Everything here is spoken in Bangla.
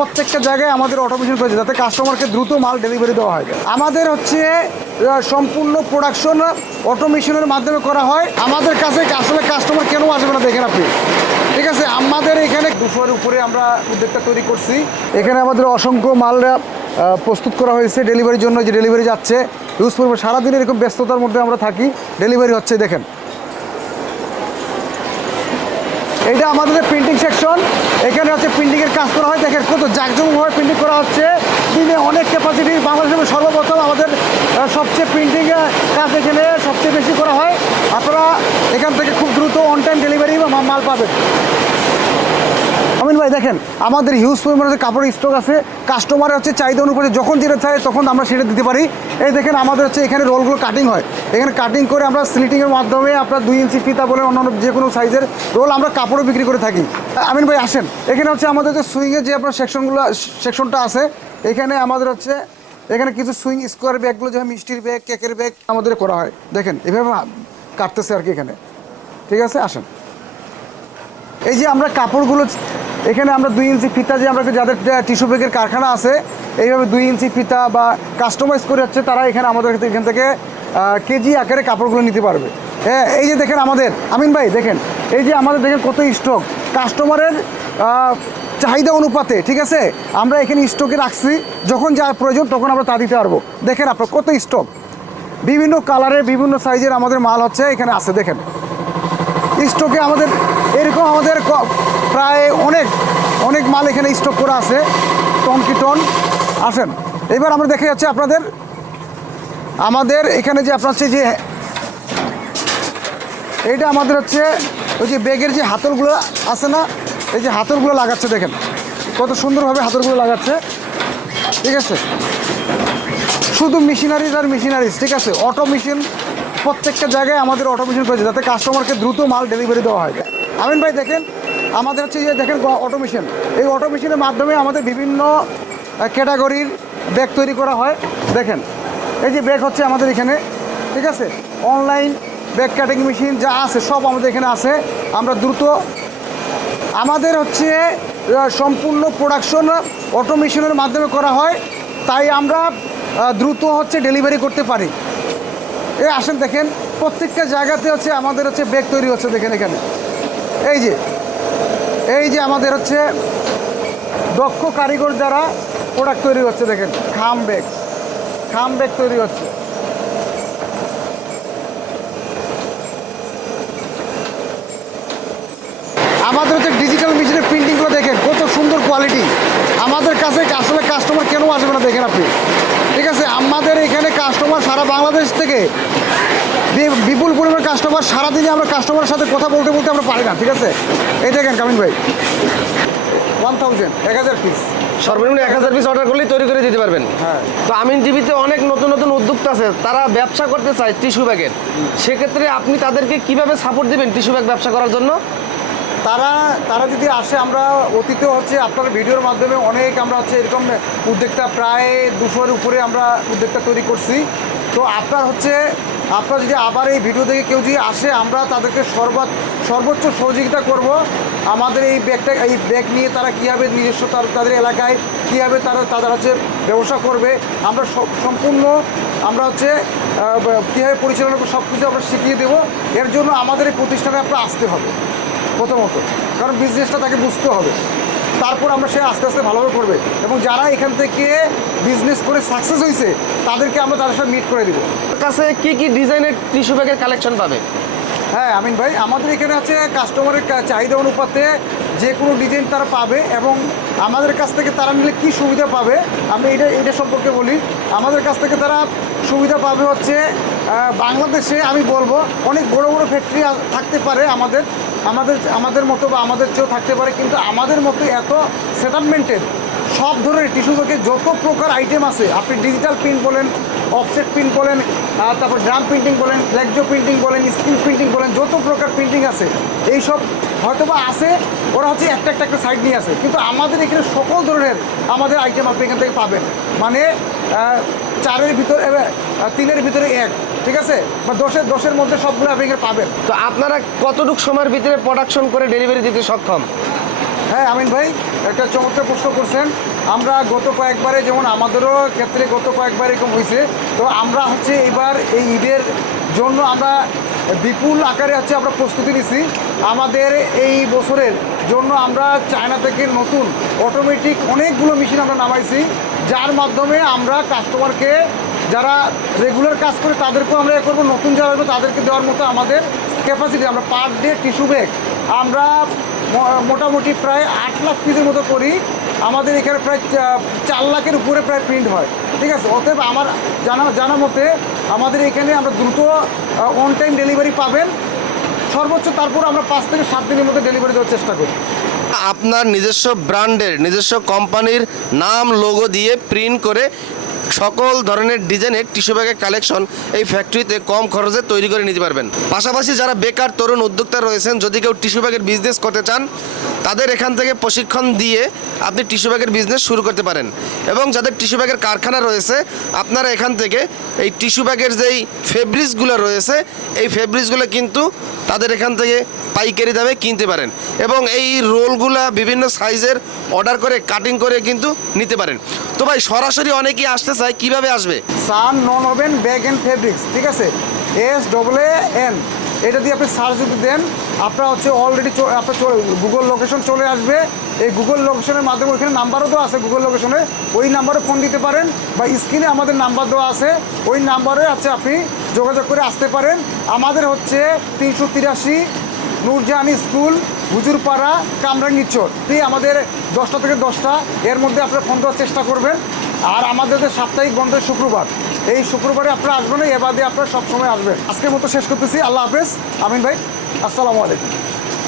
প্রত্যেকটা জায়গায় আমাদের অটোমেশন করেছে, যাতে কাস্টমারকে দ্রুত মাল ডেলিভারি দেওয়া হয়। আমাদের হচ্ছে সম্পূর্ণ প্রোডাকশন অটোমেশনের মাধ্যমে করা হয়। আমাদের কাছে আসলে কাস্টমার কেন আসবে না, দেখেন আপনি। ঠিক আছে, আমাদের এখানে দুশোর উপরে আমরা উদ্যোগটা তৈরি করছি। এখানে আমাদের অসংখ্য মাল প্রস্তুত করা হয়েছে ডেলিভারির জন্য যে ডেলিভারি যাচ্ছে। ইউজ করব সারাদিন এরকম ব্যস্ততার মধ্যে আমরা থাকি। ডেলিভারি হচ্ছে, দেখেন। এটা আমাদের প্রিন্টিং সেকশন এখানে হচ্ছে প্রিন্টিংয়ের কাজ করা হয়। দেখেন কত জাঁকজমকভাবে প্রিন্টিং করা হচ্ছে। দিনে অনেক ক্যাপাসিটি বাংলাদেশের সর্বপ্রথম আমাদের সবচেয়ে প্রিন্টিং কাজ এখানে সবচেয়ে বেশি করা হয়। আপনারা এখান থেকে খুব দ্রুত অন টাইম ডেলিভারি বা মাল পাবেন। আমিন ভাই, দেখেন, আমাদের হিউজ পরিমাণে কাপড়ের স্টক আছে কাস্টমারের হচ্ছে চাহিদা অনুপাতে যখন যেটা চাই তখন আমরা সেটা দিতে পারি। এই দেখেন, আমাদের হচ্ছে এখানে রোলগুলো কাটিং হয়। এখানে কাটিং করে আমরা স্লিটিংয়ের মাধ্যমে আপনার দুই ইঞ্চি ফিতা বলে অন্যান্য যে কোনো সাইজের রোল আমরা কাপড়ও বিক্রি করে থাকি। আমিন ভাই, আসেন। এখানে হচ্ছে আমাদের যে সুইংয়ের যে আপনার সেকশনগুলো সেকশনটা আছে, এখানে আমাদের হচ্ছে, এখানে কিছু সুইং স্কোয়ার ব্যাগগুলো যেমন মিষ্টির ব্যাগ কেকের ব্যাগ আমাদের করা হয়। দেখেন, এভাবে কাটতেছে আর কি এখানে। ঠিক আছে, আসেন। এই যে আমরা কাপড়গুলো এখানে আমরা দুই ইঞ্চি ফিতা যে আমরা যাদের টিস্যু ব্যাগের কারখানা আছে, এইভাবে দুই ইঞ্চি ফিতা বা কাস্টমাইজ করে যাচ্ছে তারা এখানে আমাদের এখান থেকে কেজি আকারে কাপড়গুলো নিতে পারবে। হ্যাঁ এই যে দেখেন আমাদের, আমিন ভাই দেখেন, এই যে আমাদের দেখেন কত স্টক কাস্টমারের চাহিদা অনুপাতে, ঠিক আছে? আমরা এখানে স্টকে রাখছি, যখন যা প্রয়োজন তখন আমরা তা দিতে পারব। দেখেন আপনার কত স্টক বিভিন্ন কালারের বিভিন্ন সাইজের আমাদের মাল হচ্ছে এখানে আছে, দেখেন। স্টকে আমাদের, এরকম আমাদের প্রায় অনেক অনেক মাল এখানে স্টক করা আছে, টন কি টন। আসেন, এবার আমরা দেখে যাচ্ছে আপনাদের, আমাদের এখানে যে আপনার যে, এইটা আমাদের হচ্ছে ওই যে ব্যাগের যে হাতলগুলো আছে না, এই যে হাতলগুলো লাগাচ্ছে দেখেন, কত সুন্দরভাবে হাতলগুলো লাগাচ্ছে, ঠিক আছে? শুধু মেশিনারিজ আর মেশিনারিজ, ঠিক আছে? অটো মেশিন, প্রত্যেকটা জায়গায় আমাদের অটো মেশিন করেছে যাতে কাস্টমারকে দ্রুত মাল ডেলিভারি দেওয়া হয়। আমিন ভাই দেখেন আমাদের হচ্ছে যে দেখেন অটোমেশন এই অটোমেশনের মাধ্যমে আমাদের বিভিন্ন ক্যাটাগরির ব্যাগ তৈরি করা হয়। দেখেন, এই যে ব্যাগ হচ্ছে আমাদের এখানে, ঠিক আছে? অনলাইন ব্যাগ কাটিং মেশিন যা আছে, সব আমাদের এখানে আছে। আমরা দ্রুত আমাদের হচ্ছে সম্পূর্ণ প্রোডাকশন অটোমেশনের মাধ্যমে করা হয়। তাই আমরা দ্রুত হচ্ছে ডেলিভারি করতে পারি। এ, আসেন দেখেন, প্রত্যেকটা জায়গাতে হচ্ছে আমাদের হচ্ছে ব্যাগ তৈরি হচ্ছে দেখেন এখানে। এই যে এই যে আমাদের হচ্ছে দক্ষ কারিগর দ্বারা প্রোডাক্ট তৈরি হচ্ছে দেখেন, খাম ব্যাগ খাম ব্যাগ তৈরি হচ্ছে। আমাদের হচ্ছে ডিজিটাল মেশিনের প্রিন্টিংগুলো দেখেন, কত সুন্দর কোয়ালিটি আমাদের কাছে আসলে কাস্টমার কেন আসবে না দেখেন আপনি। আমাদের এখানে কাস্টমার সারা বাংলাদেশ থেকে বিপুল পরিমাণ কাস্টমার সারাদিনে আমরা কাস্টমারের সাথে কথা বলতে বলতে আমরা পারি না ঠিক আছে? এই দেখেন কামিন ভাই। ওয়ান থাউজেন্ড এক হাজার পিস সর্বনিম্ন এক হাজার পিস অর্ডার করলেই তৈরি করে দিতে পারবেন। হ্যাঁ। তো আমিন টিভিতে অনেক নতুন নতুন উদ্যোক্তা আছে তারা ব্যবসা করতে চায় টিস্যু ব্যাগের সেক্ষেত্রে আপনি তাদেরকে কীভাবে সাপোর্ট দিবেন টিস্যু ব্যাগ ব্যবসা করার জন্য? তারা তারা যদি আসে, আমরা অতীতে হচ্ছে আপনার ভিডিওর মাধ্যমে অনেক আমরা হচ্ছে এরকম উদ্যোক্তা প্রায় দুশোর উপরে আমরা উদ্যোক্তা তৈরি করছি। তো আপনার হচ্ছে, আপনার যদি আবার এই ভিডিও দেখে কেউ যদি আসে, আমরা তাদেরকে সর্বা, সর্বোচ্চ সহযোগিতা করব। আমাদের এই ব্যাগটা, এই ব্যাগ নিয়ে তারা কীভাবে নিজস্ব তাদের এলাকায় কীভাবে তারা, তাদের হচ্ছে ব্যবসা করবে, আমরা সম্পূর্ণ আমরা হচ্ছে কীভাবে পরিচালনা সব কিছু আমরা শিখিয়ে দেবো। এর জন্য আমাদের এই প্রতিষ্ঠানে আপনার আসতে হবে, প্রথমত। কারণ বিজনেসটা তাকে বুঝতে হবে। তারপর আমরা সে আস্তে আস্তে ভালোভাবে করবে। এবং যারা এখান থেকে বিজনেস করে সাকসেস হয়েছে তাদেরকে আমরা তাদের সাথে মিট করে দেবো। কাছে কি কি ডিজাইনের টিস্যু ব্যাগের কালেকশন পাবে? হ্যাঁ আমিন ভাই, আমাদের এখানে আছে কাস্টমারের চাহিদা অনুপাতে যে কোনো ডিজাইন তারা পাবে এবং আমাদের কাছ থেকে তারা নিলে কি সুবিধা পাবে, আমি এটা এটা সম্পর্কে বলি। আমাদের কাছ থেকে তারা সুবিধা পাবে হচ্ছে বাংলাদেশে আমি বলব, অনেক বড় বড় ফ্যাক্টরি থাকতে পারে আমাদের আমাদের আমাদের মতো বা আমাদের চেয়েও থাকতে পারে, কিন্তু আমাদের মতো এত সেটেলমেন্টের সব ধরনের টিস্যু থেকে যত প্রকার আইটেম আছে, আপনি ডিজিটাল প্রিন্ট বলেন অফসেট প্রিন্ট বলেন তারপর ড্রাম প্রিন্টিং বলেন ফ্ল্যাগজো প্রিন্টিং বলেন স্ক্রিন প্রিন্টিং বলেন, যত প্রকার প্রিন্টিং আছে এই এইসব হয়তোবা আছে, ওরা হচ্ছে একটা একটা একটা সাইড নিয়ে আসে। কিন্তু আমাদের এখানে সকল ধরনের আমাদের আইটেম আপনি এখান থেকে পাবেন। মানে চারের ভিতরে তিনের ভিতরে এক, ঠিক আছে? বা দশের দশের মধ্যে সবগুলো আপনি এখানে পাবেন। তো আপনারা কতটুকু সময়ের ভিতরে প্রোডাকশন করে ডেলিভারি দিতে সক্ষম? হ্যাঁ আমিন ভাই, একটা চমৎকার প্রশ্ন করছেন। আমরা গত কয়েকবারে যেমন আমাদেরও ক্ষেত্রে গত কয়েকবার এরকম হয়েছে, তো আমরা হচ্ছে এবার এই ঈদের জন্য আমরা বিপুল আকারে হচ্ছে আমরা প্রস্তুতি নিছি। আমাদের এই বছরের জন্য আমরা চায়না থেকে নতুন অটোমেটিক অনেকগুলো মেশিন আমরা নামাইছি, যার মাধ্যমে আমরা কাস্টমারকে যারা রেগুলার কাজ করে তাদেরকেও আমরা এ করব। নতুন যারা তাদেরকে দেওয়ার মতো আমাদের ক্যাপাসিটি আমরা পার ডে টিস্যু ব্যাগ আমরা মোটামুটি প্রায় আট লাখ পিসের মতো করি। আমাদের এখানে প্রায় চার লাখের উপরে প্রায় প্রিন্ট হয়। ঠিক আছে? অতএব আমার জানা জানা মতে আমাদের এখানে আমরা দ্রুত অন টাইম ডেলিভারি পাবেন। সর্বোচ্চ তারপর আমরা পাঁচ থেকে সাত দিনের মধ্যে ডেলিভারি দেওয়ার চেষ্টা করি। আপনার নিজস্ব ব্র্যান্ডের, নিজস্ব কোম্পানির নাম লোগো দিয়ে প্রিন্ট করে সকল ধরনের ডিজাইনের টিস্যু ব্যাগের কালেকশন এই ফ্যাক্টরিতে কম খরচে তৈরি করে নিতে পারবেন। পাশাপাশি যারা বেকার, তরুণ উদ্যোক্তা রয়েছেন, যদি কেউ টিস্যু ব্যাগের বিজনেস করতে চান তাদের এখান থেকে প্রশিক্ষণ দিয়ে আপনি টিস্যু ব্যাগের বিজনেস শুরু করতে পারেন। এবং যাদের টিস্যু ব্যাগের কারখানা রয়েছে, আপনারা এখান থেকে এই টিস্যু ব্যাগের যেই ফেব্রিক্সগুলো রয়েছে, এই ফেব্রিক্সগুলো কিন্তু তাদের এখান থেকে পাইকারি দামে কিনতে পারেন। এবং এই রোলগুলা বিভিন্ন সাইজের অর্ডার করে কাটিং করে কিন্তু নিতে পারেন। তো ভাই, সরাসরি অনেকেই আসতে চায়, কীভাবে আসবে? সান non woven bag and fabrics ঠিক আছে? এস ডবল এ এন এটা দিয়ে আপনি সার্চ যদি দেন, আপনার হচ্ছে অলরেডি আপনার গুগল লোকেশন চলে আসবে। এই গুগল লোকেশনের মাধ্যমে ওইখানে নাম্বারও দেওয়া আছে গুগল লোকেশনে ওই নাম্বারে ফোন দিতে পারেন বা স্ক্রিনে আমাদের নাম্বার দেওয়া আছে। ওই নাম্বারে আছে আপনি যোগাযোগ করে আসতে পারেন। আমাদের হচ্ছে তিনশো তিরাশি নূরজাহানি স্কুল, হুজুরপাড়া কামরাঙ্গি চর। এই আমাদের দশটা থেকে দশটা, এর মধ্যে আপনারা ফোন দেওয়ার চেষ্টা করবেন। আর আমাদের সাপ্তাহিক বন্ধ শুক্রবার। এই শুক্রবারে আপনারা আসবেন না এ বাদে আপনারা সবসময় আসবেন। আজকের মতো শেষ করতেছি। আল্লাহ হাফেজ। আমিন ভাই। আসসালামু আলাইকুম।